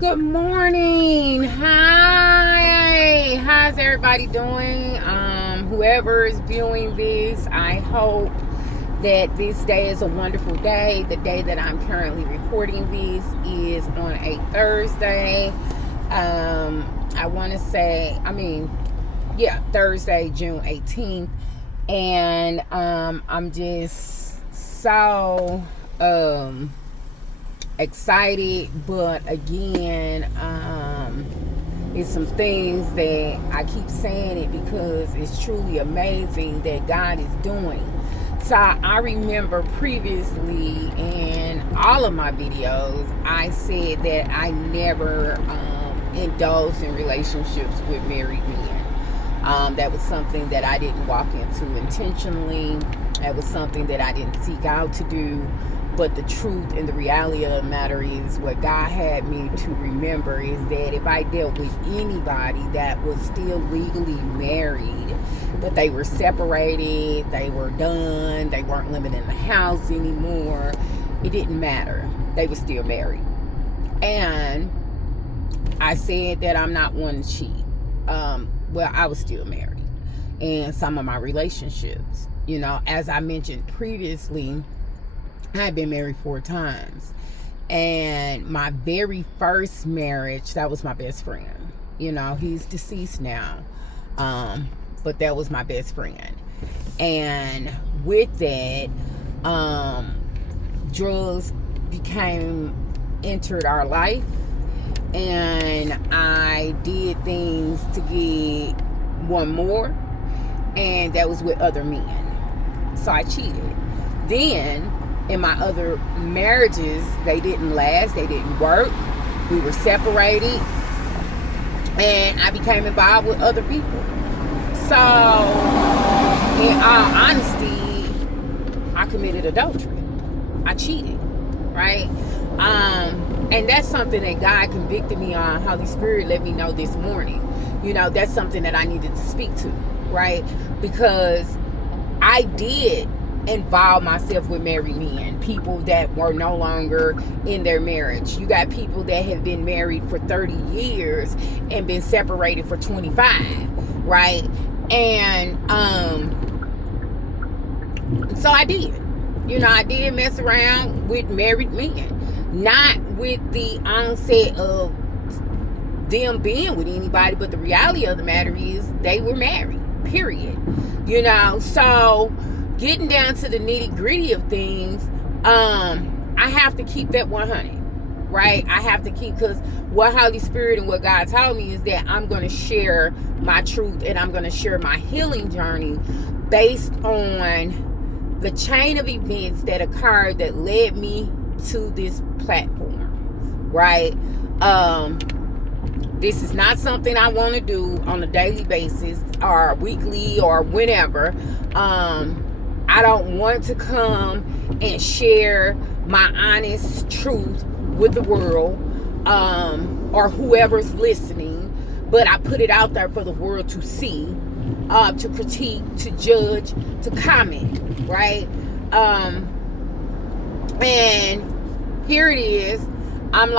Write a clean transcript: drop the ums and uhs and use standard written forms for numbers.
Good morning. Hi. How's everybody doing? Whoever is viewing this, I hope that this day is a wonderful day. The day that I'm currently recording this is on a Thursday. I want to say, Thursday, June 18th. And I'm just so excited, but again, it's some things that I keep saying it because it's truly amazing that God is doing. So I remember previously in all of my videos, I said that I never indulged in relationships with married men. That was something that I didn't walk into intentionally. That was something that I didn't seek out to do. But the truth and the reality of the matter is, what God had me to remember is that if I dealt with anybody that was still legally married, but they were separated, they were done, they weren't living in the house anymore, it didn't matter. They were still married. And I said that I'm not one to cheat. I was still married. And some of my relationships, as I mentioned previously, I had been married 4 times. And my very first marriage, that was my best friend. He's deceased now. But that was my best friend. And with that, drugs entered our life. And I did things to get one more. And that was with other men. So I cheated. Then, in my other marriages, they didn't last. They didn't work. We were separated. And I became involved with other people. So, in all honesty, I committed adultery. I cheated. Right? And that's something that God convicted me on. Holy Spirit let me know this morning. That's something that I needed to speak to. Right? Because I did involve myself with married men, people that were no longer in their marriage. You got people that have been married for 30 years and been separated for 25, right? And so I did. I did mess around with married men, not with the onset of them being with anybody, but the reality of the matter is they were married, period. So getting down to the nitty gritty of things, I have to keep that 100, right? I have to keep, because what Holy Spirit and what God told me is that I'm going to share my truth and I'm going to share my healing journey based on the chain of events that occurred that led me to this platform, right? This is not something I want to do on a daily basis or weekly or whenever. I don't want to come and share my honest truth with the world or whoever's listening, but I put it out there for the world to see, to critique, to judge, to comment, right? And here it is. I'm like,